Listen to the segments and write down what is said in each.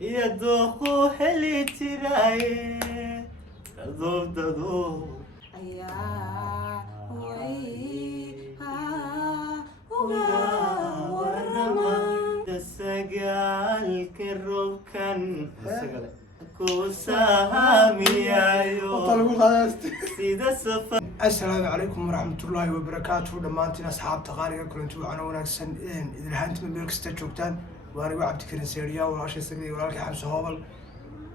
يدوخو هلي تراي تذوب تذوب ayaa uga warrama السقال كالروب كان كوساميايو سيدا سفر. السلام عليكم ورحمة الله وبركاته. دمانتين أصحاب تقارير كلنتو أنا وناكسن إذا هانت من ملكستا جوجتان وأنا وعبد كريم سيريا وعاشر سنين ولكن حمس هوبل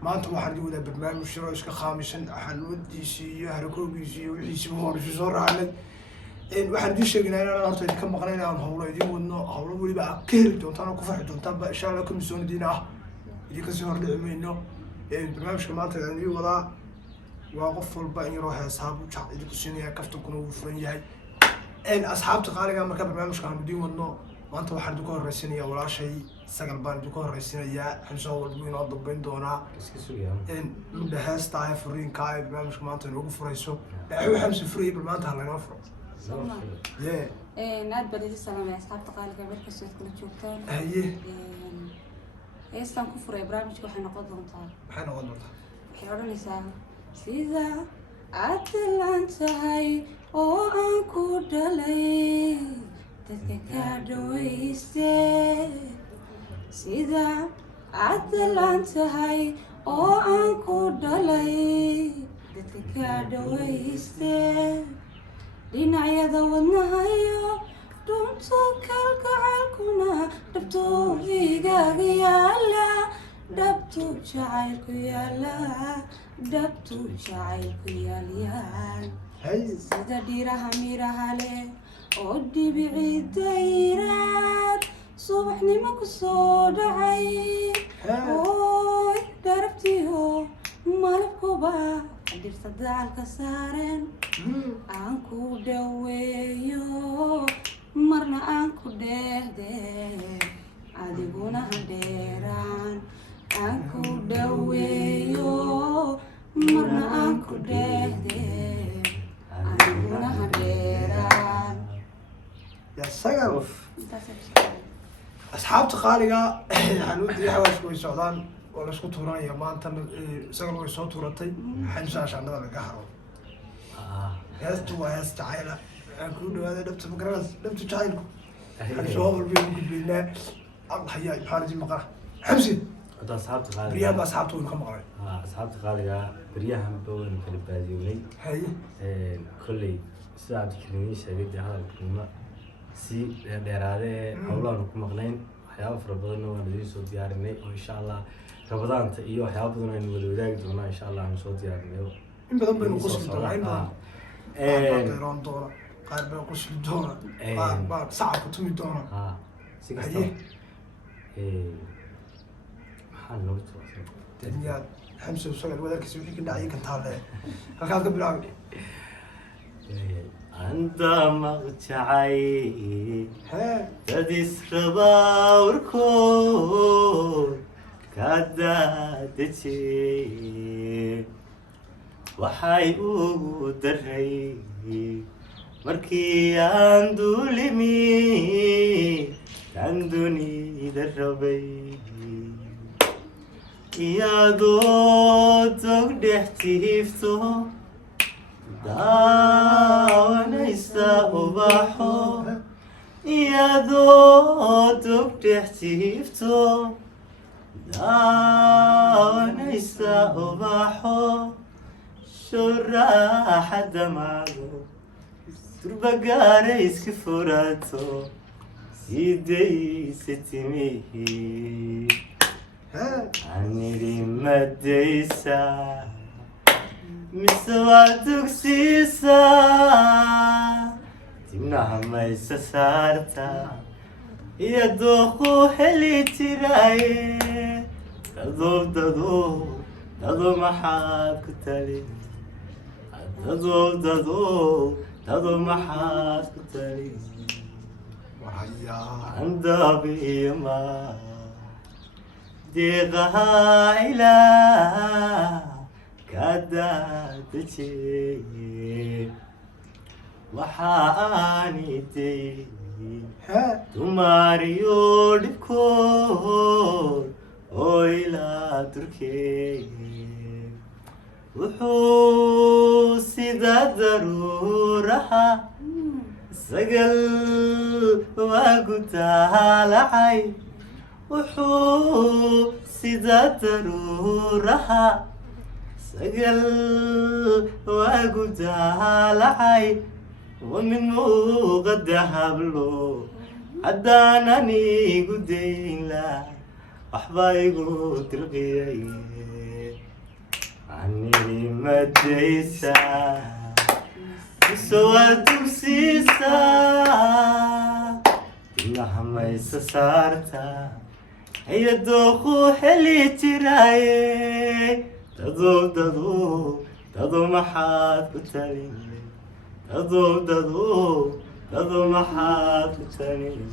ما أنتم واحد يقول برنامج شروع إسكا خامسا حنود ديسي هركو بيسي وحيسي مهور في زور عنك waxaan idin sheegnaa inaan horta idinka maqnaynaa ama hawlo idin wadno hawlo weliba aad ka heli doontaan oo ku farxi doontaan ba insha Allah komisoonidiina ah idinka sii hordhici mayno barnaamijka maanta aan idin wadaa waa qof walba in yaroo heesaab u jac idinku siinaya kaftankuna uu furan yahay asxaabta qaaliga marka barnaamijka aan idin wadno maanta waxaan idinku horreysanayaa walaashay sagal baan idinku horreysanayaa xamsoo walba inoo dambeyn doonaa midda heesta ah furiinka ah barnaamijka maanta inoogu furayso xamsi furayay bal maanta halaynoo furo aad baan idin salaamay asxaabta qaaliga meel kastoo kala joogtaan heestaan ku furay barnaamijka waxay noqon doontaa waxay odhanaysaa sida aad dilan tahay oo aan ku dhalay dadka ka dhawayste sida aad dilan tahay oo aan ku dhalay dadka ka dhawayste dhinacyada wadnahayo dhunto kalgacalkuna dhabtu igaaga yaala dhabtu jacaylku yaala dhabtu jacaylku yaalyaal sida dhiraha miraha leh oo dhibici dayraad subaxnimo ku soo dhacay ooy dharabtiyo malabkuba dhirta dacalka saareen aan ku dhaweeyo marna aan ku dheehde adiguna hadheeraan aan ku dhaweeyo marna aan ku dheehde adiguna hadheeraan asxaabta qaaliga xanuudii xawaashku way socdaan oo laisku tuuranaya maantana isagal way soo tuuratay xamsaa shandada laga haro heestu waa hees jacayla aan kuu dhawaada dhabta magaras dhabta jacaylku xamsoo walba ugu gudbaynaa allah yaa maxaan idin maqana xamsi بريان بس حاطه وين كم قري أصحاب تقاليا بريان بون في الباديوني هاي كلي ساعد كلمة شيء هذا الكلمة سي دراده أولاد نكون مغلين حياة فربنا ونزيد صوت ديارنا وإن شاء الله رمضان تيجي حياة بدنا نولدك دونا إن شاء الله من صوت ديارنا إن بدنا بنقص الدولة إن بدنا طيران دولة قارب بنقص الدولة قارب ساعة كتوم الدولة سيكستو الدنيا حمسة وصقر وذاك يسوي لك الداعي كنت هذا هكذا قبل عقلي أنت مغتعي تدس رباوركون كاداتي وحي ودري مركي عندو لمي عندوني دربي iyadoo tog dhex tiifto daawanaysa ubaxo iyadoo tog dhex tiifto daawanaysa ubaxo shuraaxa damaado durbagaara iska furato sidaysa timihi عني مديسا مسواتك سيسا تمنع ما يسسارتا يدوخو هلي تراي تذوب تذوب تذوب محاب كتالي تذوب تذوب تذوب محاب كتالي عند بيما ديغها إلى كداتشي وحانيتي تماريو لكور oo ilaa durkeeye wuxuu sida daruuraha sagal waagu taalacay wuxuu sida daruuraha sagal waagu taalacay ومن موقد حبلو عدانني قدين لا أحبايقو تلقي عني مديسا سواد سيسا إنها ما يسسارتا هي دوخو حلي تراي تضو محاد كتالين تضو محاد كتالين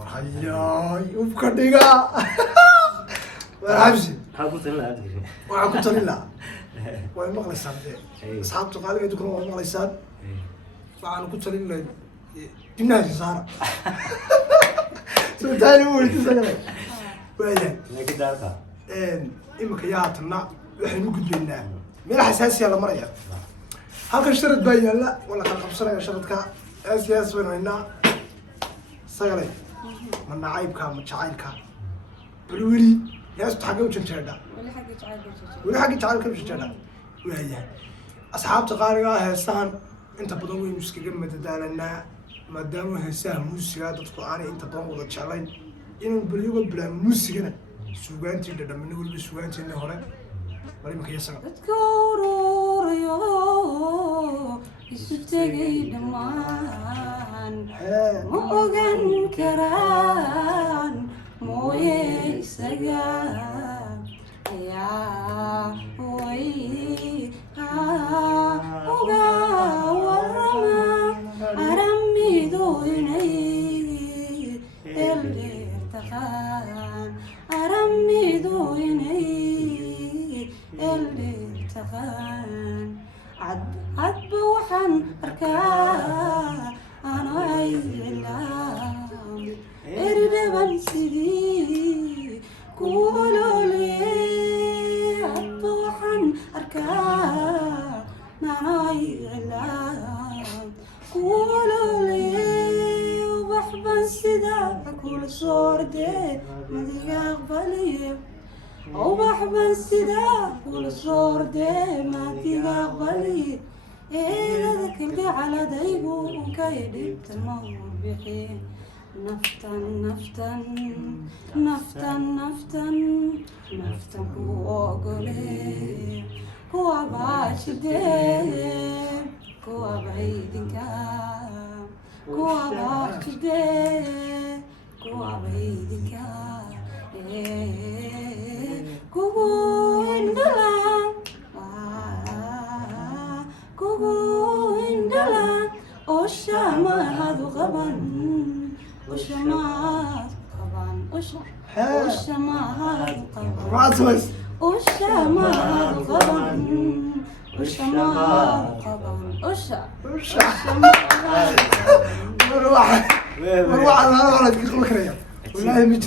وحياي وبكديغا وحبسي حاكوت لا أدري وحكوت لا way maqlaysaan asxaabta qaaliga dukuna waa maqlaysaan waxaan ku talin lahayd dinaasi saara soo taani wuu isagale waaya nakidalka imika yaatana waxaynu gudbaynaa meel xasaasiya la maraya halkan sharad baa yaalla wala kala qabsanaya sharadka siyaas baynu haynaa sagale ma nacaybka ma jacaylka bal weli heesta xagee u janjeedha weli xagga jacaylka u janjeedha waaya asxaabta qaaliga ah heesahan inta badan waynu iskaga madadaalanaa maadaama heesaha muusiga dadku aanay inta badan wada jeclayn inuu beliyoga bilaa muusigana suugaantii dhadhamina weliba suugaantiina hore bal imika yasaga dadka ururayo isu tegay dhammaan ma ogan karaan mooye isaga ayaa way uga warama aramidu inay eldeer taqaan aramidu inay eldeer taqaan cadba waxaan arkaa ano aylaam erdhaban sidii kuololiye cadba waxaan arkaa ano aylaam kuololiye ubaxban sida kula soorde madiga aqbaliye ubaxban sida kula soorde madiga aqbaliye eedada kalgacaladaygu unkay dhibta ma bixin naftan naftan naftan naftan naftan ku ogole kuwa baashide kuwa baydinka kuwa baashide kuwa baydinka kugu indhala kugu indhala osha mahadu qaban osha mahadu qaban osha mahadu qaban osha mahadu qaban osha mahadu qaban osha مروح على هذا كل كريه والله مجد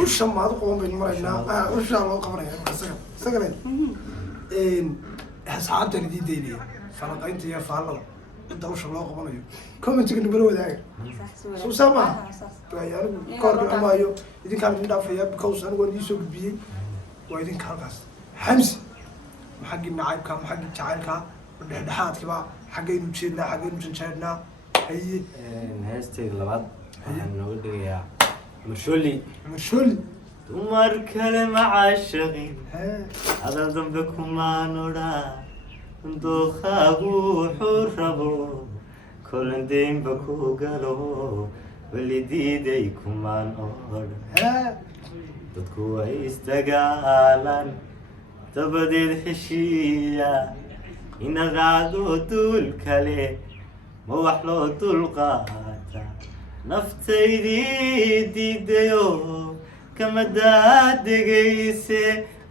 وش ما تقوم بالمرنا وش الله قبره سقل حسابته جديده لي فرق انت يا فالله انت وش الله قبره كومنت كن بلو ذاك سو سما يا كور مايو idin kan indhaafaya because anigu waan soo gudbiyay waa idin halkaas xamsi maxaa nacaybka maxaa jacaylka dhexdhexaadkiba xaggeenu jeednaa xaggeenu janjeednaa haye heesteeda labaad waxaan nooga dhigayaa masholi dumar kale ma caashaqin hadal dambe kumaan odhaa dookhaagu wuxuu rabo kolan deynba ku galo weli diiday kumaan odhan dadku way isdagaalan dabadeed heshiiya inaad raacdo duul kale ma wax loo dulqaata naftaydii diidayo kama daadegayse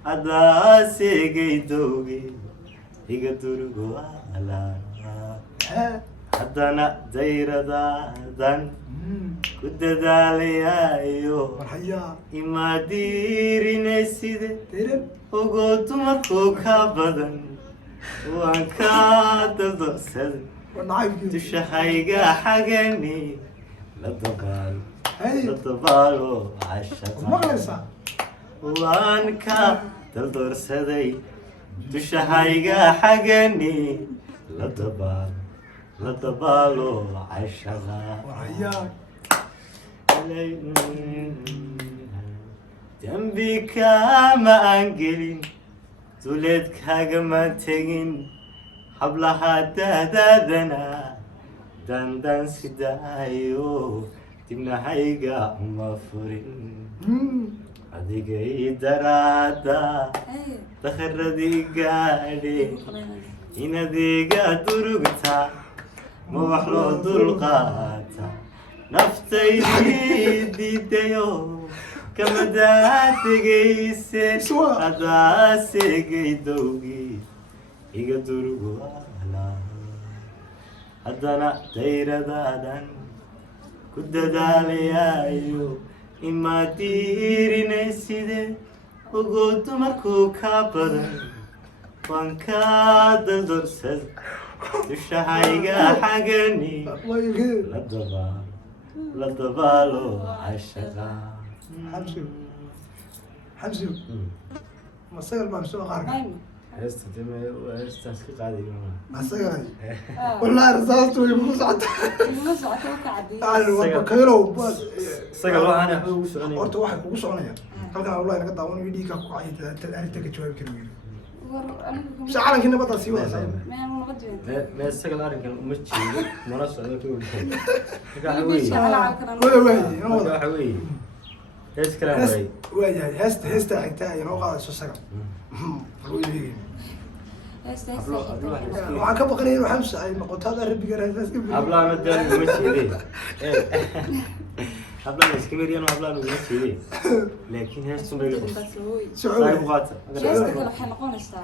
cadaaseegay dowge iga durgo alaa haddana dayradaadan ku dadaalayayo marxaya ima diirineyside deeran ogoo dumarkuu ka badan waan ka dadorsaday ونعيب dushahayga xagani la هاي dabaalo cashada مغلسة waan ka dadorsaday dushahayga xagani la dabaalo cashada ورحياك dembi kama aan gelin duleedkaagama tegin hablaha daadaadana dandan sidaayo dibnahayga uma furin adigay daraada dakharadii gaadhe inadiga durugta ma wax loo dulqaata naftaydii diidayo kama daategayse adaasegay dowgii iga durugwaala haddana dayradaadan ku dadaalayayo ima diirinayside ogoo dumarkuu ka badan waan ka dadorsaday dushahayga xagani la dabaalo cashada حمزة حمزة ما صغر ما مسوق قارك heesta deme waa heestaas ka qaaday ما صغر والله رصاصته يبغى صعد ma socoto ka cadii أنا وقت كيلو بس isaga waxaan waxba ugu soconay horta waxay kugu soconayaan halkan wallahi naga daawan video ka ku caayida arinta ka jawaab kari weyn war anigu si calankina bada sii wada meen ma qadween me isaga arrinkan uma jeedo mana socdo ka wada marka waxa Meesha weeye ala halkan way way marka waxa weeye hees kale waay way heesta xigta inoo qaadayso saga waxaan ka baqanaya inuu xamsa ay noqoto hada rabbiga raadaas ka bixiyo hablaana daan uma jeedee hablaana iska meeriyaan hablaana uma jeedee laakiin heestu bay leedahay saay ku qaata heesta kale waxay noqonaysaa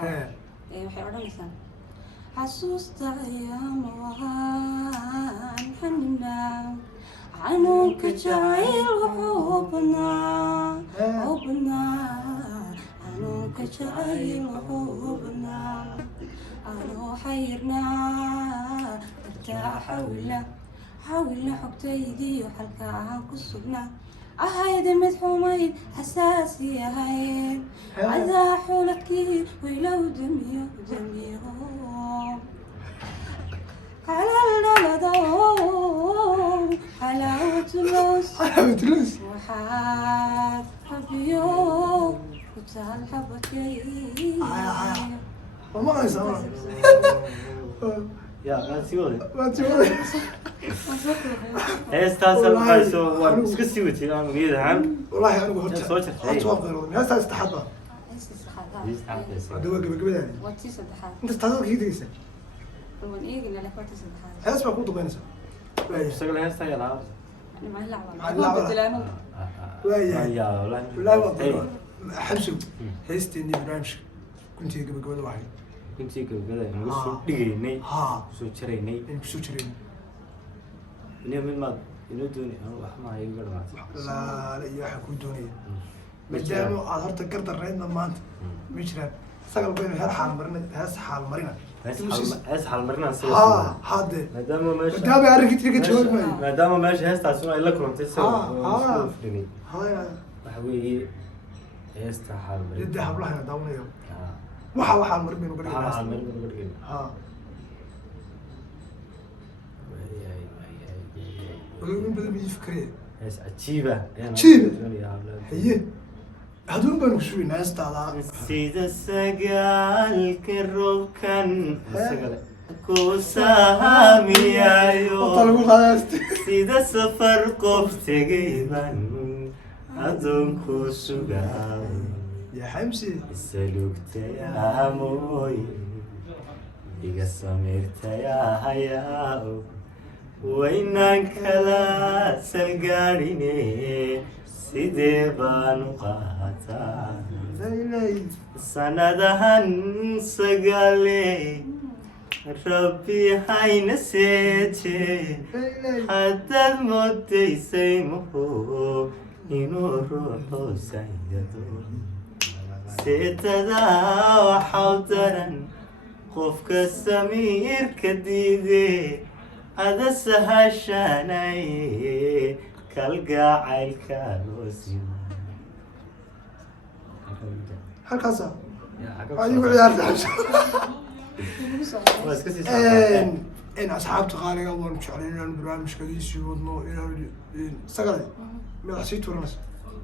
waxay odhanaysaa xasuusta ayaamohan xanibnaa xanuunka jacayl wuxuu badnaa xanuunka jacayl wuxuu badnaa anuu xayrnaa dartaa xawilna xogtaydiyo halka aan ku sugnaa ahayda mid xumayd xasaasi ahayd adaa xuladkii waylow damiyo halal dhalado xalaawatulus waxaad xabiyo ku taal xabadkay وما يسمع yaa aan sii waday ما تقول heestaas halkaasoo waan iska sii watay aan geedahan والله انا قلت soo jirtay اتوقع هسه استحضر هذا هو قبل watii saddexaad انت استحضر كي تيسا waan eegina lefartii saddexaad هسه ما كنت بينسى isaga heesta yaa laa ani ma Ma ilaa ilaa bedelaano yaa walahi لا والله حمسو هيستي اني برنامج كنت قبل واحد intii gabagada nagu soo dhigaynay ها soo jaraynay انك شو تشرين inay mid maad inoo dooni anu wax ma hayo iga dhamaatay لا لا يا حكو دوني مدامو aad horta garda reedna maanta ma jiraan sagal baynu heer xaal marina hees xaal marina hees xalmarinaan ها هذا maadaama meesha مدامي arrinka tiga jawaab maayo maadaama meesha heestaasuna ay la kulantay isaga oo isku fidinay ها waxa weeye heesta xalmarin يدي hablaha daawanayo waxa marin baynu waxaa garaa xalmarin lagu dhigay ها وين بدل بيجي فكريه hees cajiiba Cajiiba? هي هذول بانو شوي ناس تاع sida sagaalka roobkan isagale ku saamiyayo طلبوا خلاص sida safar qof tegay baan adoonku sugaa يا حمسي isalugtayaa mooy iga samirtayaa hayaa waynaan kala salgaadhine sidee baanu qaataa لا لا sanadahan sagaale rabbi hayna seeje haddaad moodaysay muxuu inuu ruuxu sayado seetadaa waxaw daran qofka samiirka diide ada sahashanaye kalgacaylka loo sima halkaasa adigu ciyaarta asxaabta qaaliga waanu jeclay inaan barnaamijkadiisii wadno inaan sagale madax sii tuuranaysa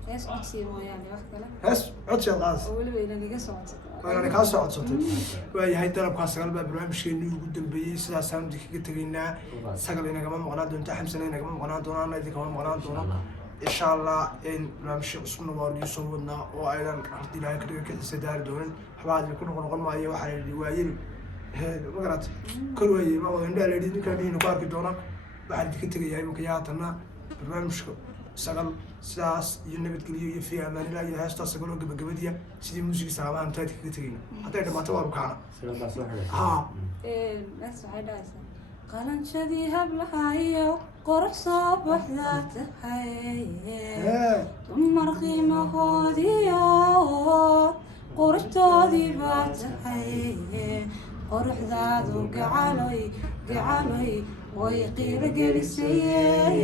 hees codsiga mooyaane wax kale hees codsiyaad qaadaysa oo weliba inaga socoto waana kaa soo codsatay waayahay dalabkaa sagal baa barnaamijkeenii ugu dambeeyey sidaasaan kaga tegaynaa sagal inagama maqnaan doonta xamsana inagama maqnaan doonaan idinkama maqnaan doono insha allah barnaamijyo cusubna waanu iisoo wadnaa oo aydan hadii ilaahay ka dhiga ka xiisa daari doonin waxbaa idinku noqon maayo waxaa la yidhi waayeli magarat kor waaye ma wada indhaa la yidhi ninkaan dhihiina ku arki doonaan waxaan idinka tegayaa iminka yaatana barnaamijka sagal sidaas iyo nabadgelyo iyo fi amaanila iyo heestaa sagaloo gabagabadiya sidii muusigiisa amaan taadka kaga tegayna hadday dhamaato waanu kacna waxay dhahaysaa qalanshadii hablahayo qurux soo baxdaa tahay dumar qiimahoodiyo quruxtoodii baa tahay quruxdaadu gacaloy way qiiro gelisay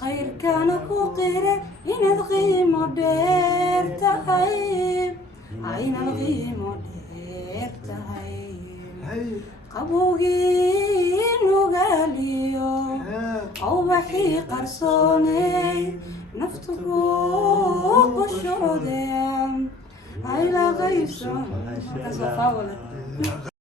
qayrkana ku qire inaad qiimo dheer tahay inaad qiimo dheer tahay qabowgii nugaaliyo awbaxii qarsooney naftu ku qushuude ayla qaybsan